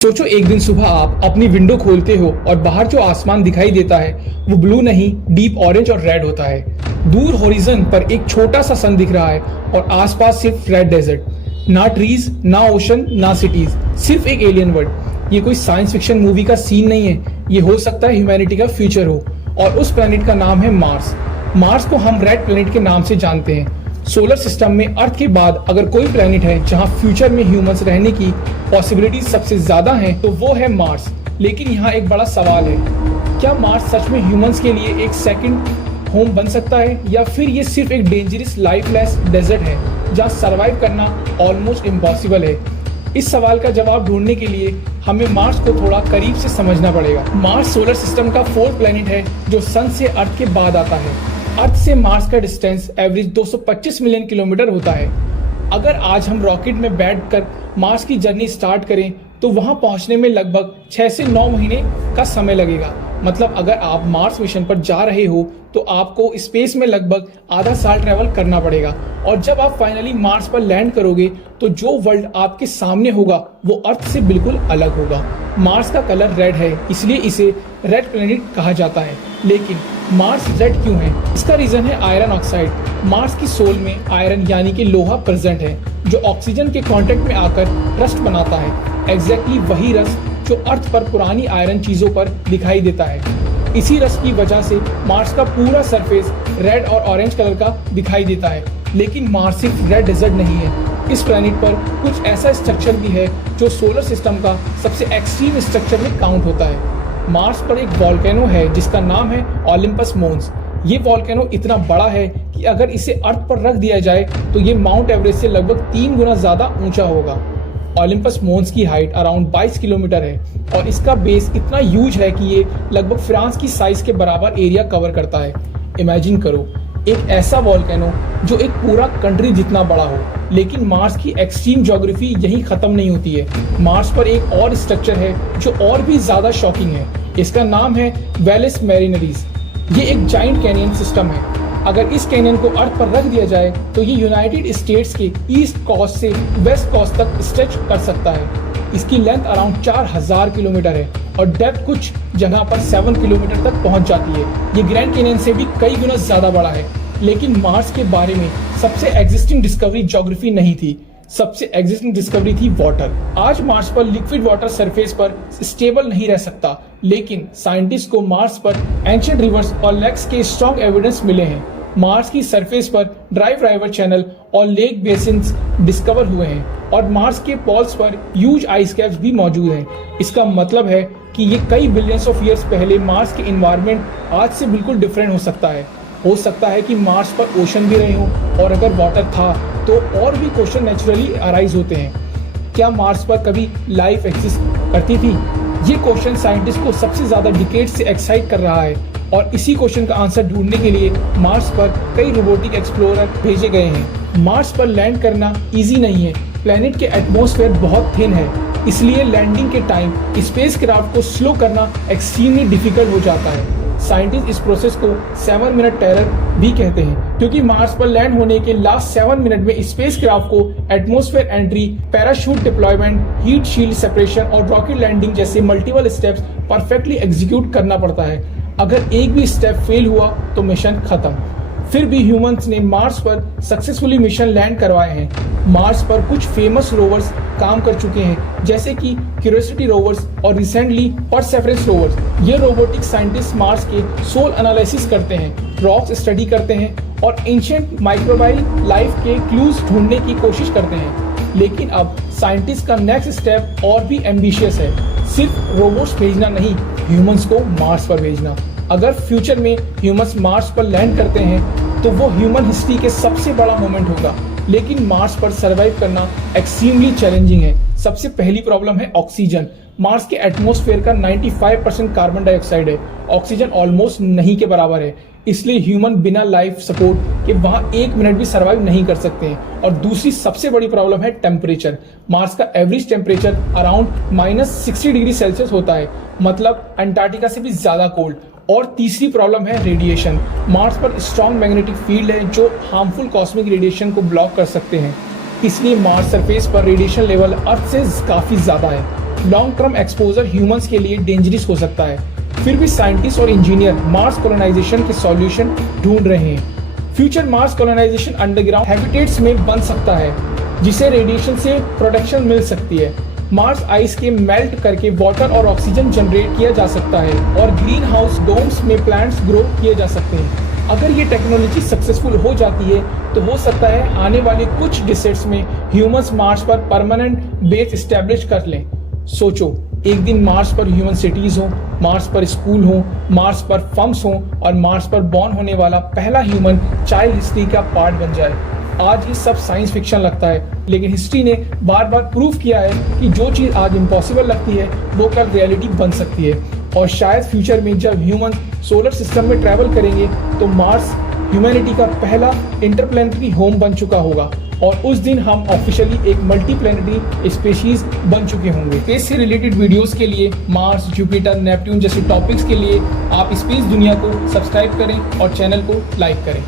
सोचो एक दिन सुबह आप अपनी विंडो खोलते हो और बाहर जो आसमान दिखाई देता है वो ब्लू नहीं डीप ऑरेंज और रेड होता है। दूर होरिजन पर एक छोटा सा सन दिख रहा है और आसपास सिर्फ रेड डेजर्ट। ना ट्रीज, ना ओशन, ना सिटीज, सिर्फ एक एलियन वर्ल्ड। ये कोई साइंस फिक्शन मूवी का सीन नहीं है, ये हो सकता है ह्यूमैनिटी का फ्यूचर हो। और उस प्लेनेट का नाम है मार्स। मार्स को हम रेड प्लेनेट के नाम से जानते हैं। सोलर सिस्टम में अर्थ के बाद अगर कोई प्लेनेट है जहां फ्यूचर में ह्यूमंस रहने की पॉसिबिलिटी सबसे ज्यादा है तो वो है मार्स। लेकिन यहाँ एक बड़ा सवाल है, क्या मार्स सच में ह्यूमंस के लिए एक सेकंड होम बन सकता है या फिर ये सिर्फ एक डेंजरस लाइफलेस डेजर्ट है जहाँ सरवाइव करना ऑलमोस्ट इम्पॉसिबल है। इस सवाल का जवाब ढूंढने के लिए हमें मार्स को थोड़ा करीब से समझना पड़ेगा। मार्स सोलर सिस्टम का फोर्थ प्लेनेट है जो सन से अर्थ के बाद आता है। अर्थ से मार्स का डिस्टेंस एवरेज 225 मिलियन किलोमीटर होता है। अगर आज हम रॉकेट में बैठकर मार्स की जर्नी स्टार्ट करें तो वहां पहुंचने में लगभग 6 से 9 महीने का समय लगेगा। मतलब अगर आप मार्स मिशन पर जा रहे हो तो आपको स्पेस में लगभग आधा साल ट्रेवल करना पड़ेगा। और जब आप फाइनली मार्स पर लैंड करोगे तो जो वर्ल्ड आपके सामने होगा वो अर्थ से बिल्कुल अलग होगा। मार्स का कलर रेड है, इसलिए इसे रेड प्लेनेट कहा जाता है। लेकिन मार्स रेड क्यों है? इसका रीजन है आयरन ऑक्साइड। मार्स की सोल में आयरन यानी कि लोहा प्रेजेंट है जो ऑक्सीजन के कांटेक्ट में आकर रस्ट बनाता है। एग्जैक्टली वही रस्ट जो अर्थ पर पुरानी आयरन चीजों पर दिखाई देता है। इसी रस्ट की वजह से मार्स का पूरा सरफेस रेड और ऑरेंज कलर का दिखाई देता है। लेकिन मार्स सिर्फ रेड डेजर्ट नहीं है, इस प्लेनेट पर कुछ ऐसा स्ट्रक्चर भी है जो सोलर सिस्टम का सबसे एक्सट्रीम स्ट्रक्चर में काउंट होता है। मार्स पर एक वॉल्केनो है जिसका नाम है ओलंपस मोन्स। ये वॉल्केनो इतना बड़ा है कि अगर इसे अर्थ पर रख दिया जाए तो ये माउंट एवरेस्ट से लगभग 3 गुना ज्यादा ऊंचा होगा। ओलंपस मोन्स की हाइट अराउंड 22 किलोमीटर है और इसका बेस इतना ह्यूज है कि ये लगभग फ्रांस की साइज के बराबर एरिया कवर करता है। इमेजिन करो एक ऐसा वॉल्केनो जो एक पूरा कंट्री जितना बड़ा हो। लेकिन मार्स की एक्सट्रीम ज्योग्राफी यहीं खत्म नहीं होती है। मार्स पर एक और स्ट्रक्चर है जो और भी ज्यादा शॉकिंग है। इसका नाम है वेलिस मैरिनरीज। ये एक जाइंट कैनियन सिस्टम है। अगर इस कैनियन को अर्थ पर रख दिया जाए तो ये यूनाइटेड स्टेट्स के ईस्ट कोस्ट से वेस्ट कोस्ट तक स्ट्रेच कर सकता है। इसकी लेंथ अराउंड 4000 किलोमीटर है और डेप्थ कुछ जगह पर 7 किलोमीटर तक पहुंच जाती है। ये ग्रैंड कैनियन से भी कई गुना ज्यादा बड़ा है। लेकिन मार्स के बारे में सबसे एग्जिस्टिंग डिस्कवरी ज्योग्राफी नहीं थी, सबसे एग्जिस्टिंग डिस्कवरी थी वाटर। आज मार्स पर लिक्विड वाटर सरफेस पर स्टेबल नहीं रह सकता, लेकिन साइंटिस्ट को मार्स पर एंशिएंट रिवर्स और लेक्स के स्ट्रॉन्ग एविडेंस मिले हैं। मार्स की सरफेस पर ड्राइव राइवर चैनल और लेक बेसिन्स डिस्कवर हुए हैं और मार्स के पोल्स पर ह्यूज आइस कैप्स भी मौजूद हैं। इसका मतलब है कि ये कई बिलियंस ऑफ ईयर्स पहले मार्स के एनवायरनमेंट आज से बिल्कुल डिफरेंट हो सकता है। हो सकता है कि मार्स पर ओशन भी रहे हों और अगर वाटर था तो और भी क्वेश्चन नेचुरली अराइज होते हैं। क्या मार्स पर कभी लाइफ एग्जिस्ट करती थी? ये क्वेश्चन साइंटिस्ट को सबसे ज्यादा डिकेड से एक्साइट कर रहा है और इसी क्वेश्चन का आंसर ढूंढने के लिए मार्स पर कई रोबोटिक एक्सप्लोरर भेजे गए हैं। मार्स पर लैंड करना इजी नहीं है। प्लेनेट के एटमॉस्फेयर बहुत थिन है, इसलिए लैंडिंग के टाइम स्पेसक्राफ्ट को स्लो करना एक्सट्रीमली डिफिकल्ट हो जाता है। साइंटिस्ट इस प्रोसेस को 7 मिनट टेरर भी कहते हैं, क्योंकि मार्स पर लैंड होने के लास्ट 7 मिनट में स्पेसक्राफ्ट को atmosphere entry, parachute deployment, heat shield separation और रॉकेट लैंडिंग जैसे मल्टीपल स्टेप्स परफेक्टली एग्जीक्यूट करना पड़ता है। अगर एक भी स्टेप फेल हुआ तो मिशन खत्म। फिर भी ह्यूमंस ने मार्स पर सक्सेसफुली मिशन लैंड करवाए हैं। मार्स पर कुछ फेमस रोवर्स काम कर चुके हैं, जैसे कि क्यूरियोसिटी रोवर्स और रिसेंटली परसेवरेंस रोवर्स। ये रोबोटिक साइंटिस्ट मार्स के सोल एनालिसिस करते हैं, रॉक्स स्टडी करते हैं और एंशिएंट माइक्रोबाइल लाइफ के क्लूज ढूंढने की कोशिश करते हैं। लेकिन अब साइंटिस्ट का नेक्स्ट स्टेप और भी एम्बिशियस है, सिर्फ रोबोट्स भेजना नहीं, ह्यूमंस को मार्स पर भेजना। अगर फ्यूचर में ह्यूमंस मार्स पर लैंड करते हैं तो वो ह्यूमन हिस्ट्री के सबसे बड़ा मोमेंट होगा। लेकिन मार्स पर सरवाइव करना एक्सट्रीमली चैलेंजिंग है। सबसे पहली प्रॉब्लम है ऑक्सीजन। मार्स के एटमॉस्फेयर का 95% कार्बन डाइऑक्साइड है। ऑक्सीजन ऑलमोस्ट नहीं के बराबर है, इसलिए ह्यूमन बिना लाइफ सपोर्ट के वहां 1 मिनट भी सरवाइव नहीं कर सकते हैं। और दूसरी सबसे बड़ी प्रॉब्लम है टेम्परेचर। मार्स का average temperature around -60 degree Celsius होता है, मतलब अंटार्कटिका से भी ज्यादा कोल्ड। और तीसरी प्रॉब्लम है रेडिएशन। मार्स पर स्ट्रॉन्ग मैग्नेटिक फील्ड है जो हार्मफुल कॉस्मिक रेडिएशन को ब्लॉक कर सकते हैं। इसलिए मार्स सरफेस पर रेडिएशन लेवल अर्थ से काफी ज्यादा है। लॉन्ग टर्म एक्सपोजर ह्यूमंस के लिए डेंजरस हो सकता है। फिर भी साइंटिस्ट और इंजीनियर मार्स कॉलोनाइजेशन के सॉल्यूशन ढूंढ रहे हैं। Future Mars colonization underground habitats में बन सकता है, जिसे रेडिएशन से प्रोटेक्शन मिल सकती है। मार्स आइस के मेल्ट करके वाटर और ऑक्सीजन जनरेट किया जा सकता है और ग्रीन हाउस डोम्स में प्लांट्स ग्रो किए जा सकते हैं। अगर ये टेक्नोलॉजी सक्सेसफुल हो जाती है तो हो सकता है आने वाले कुछ डिसेट्स में ह्यूमंस मार्स पर परमानेंट बेस एस्टेब्लिश कर लें। सोचो, एक दिन मार्स पर ह्यूमन सिटीज हो, मार्स पर स्कूल हो, मार्स पर फर्म्स हो और मार्स पर बॉर्न होने वाला पहला ह्यूमन चाइल्ड हिस्ट्री का पार्ट बन जाए। आज ये सब साइंस फिक्शन लगता है, लेकिन हिस्ट्री ने बार बार प्रूव किया है कि जो चीज़ आज इम्पॉसिबल लगती है वो कल रियलिटी बन सकती है। और शायद फ्यूचर में जब ह्यूमन सोलर सिस्टम में ट्रैवल करेंगे तो मार्स ह्यूमैनिटी का पहला इंटरप्लैनेटरी होम बन चुका होगा और उस दिन हम ऑफिशियली एक मल्टीप्लैनेटरी स्पीशीज बन चुके होंगे। स्पेस से रिलेटेड वीडियोस के लिए, मार्स, जुपिटर, नेपट्यून जैसे टॉपिक्स के लिए आप स्पेस दुनिया को सब्सक्राइब करें और चैनल को लाइक करें।